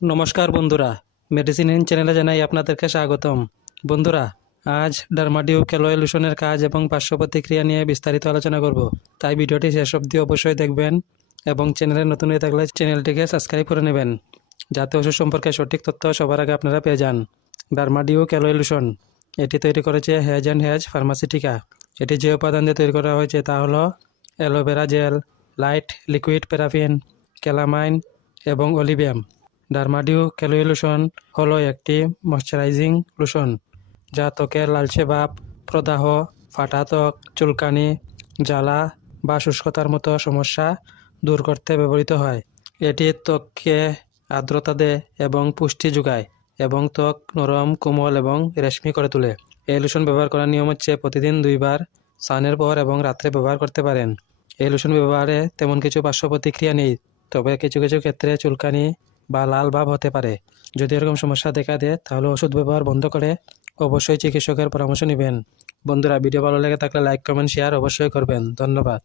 নমস্কার বন্ধুরা। Medicine in চ্যানেলে জানাই আপনাদেরকে স্বাগতম। বন্ধুরা, আজ ডার্মাডিউ ক্যালোয়েলুশনের কাজ এবং পার্শ্ব প্রতিক্রিয়া নিয়ে বিস্তারিত আলোচনা করব। তাই ভিডিওটি শেষ অবধি অবশ্যই দেখবেন এবং চ্যানেলে নতুন হয়ে থাকলে চ্যানেলটিকে সাবস্ক্রাইব করে নেবেন, যাতে ওষুধ সম্পর্কে সঠিক তথ্য সবার আগে আপনারা পেয়ে যান। ডার্মাডিউ ক্যালোয়েলুশন এটি তৈরি করেছে হেজ অ্যান্ড হেজ ফার্মাসিটিকা এটি যে উপাদান দিয়ে তৈরি করা হয়েছে তা হলো aloe vera gel light liquid paraffin calamine এবং অলিভিয়াম ডার্মাডিউ ক্যালোই লোশন হলো একটি ময়শ্চারাইজিং লোশন যা ত্বকের লালচে ভাব, প্রদাহ, ফাটা ত্বক, চুলকানি, জ্বালা বা শুষ্কতার মতো সমস্যা দূর করতে ব্যবহৃত হয়। এটি ত্বককে আর্দ্রতা দেয় এবং পুষ্টি যোগায় এবং ত্বক নরম, কোমল এবং রেশমি করে তোলে। এই লোশন ব্যবহার করার নিয়ম হচ্ছে প্রতিদিন দুইবার স্নানের পর এবং রাত্রে ব্যবহার করতে পারেন। এই লোশন ব্যবহারে তেমন কিছু পার্শ্ব প্রতিক্রিয়া নেই, তবে কিছু কিছু ক্ষেত্রে চুলকানি বা লাল ভাব হতে পারে। যদি এরকম সমস্যা দেখা দেয়, তাহলে ওষুধ ব্যবহার বন্ধ করে অবশ্যই চিকিৎসকের পরামর্শ নেবেন। বন্ধুরা, ভিডিও ভালো লেগে থাকলে লাইক, কমেন্ট শেয়ার অবশ্যই করবেন। ধন্যবাদ।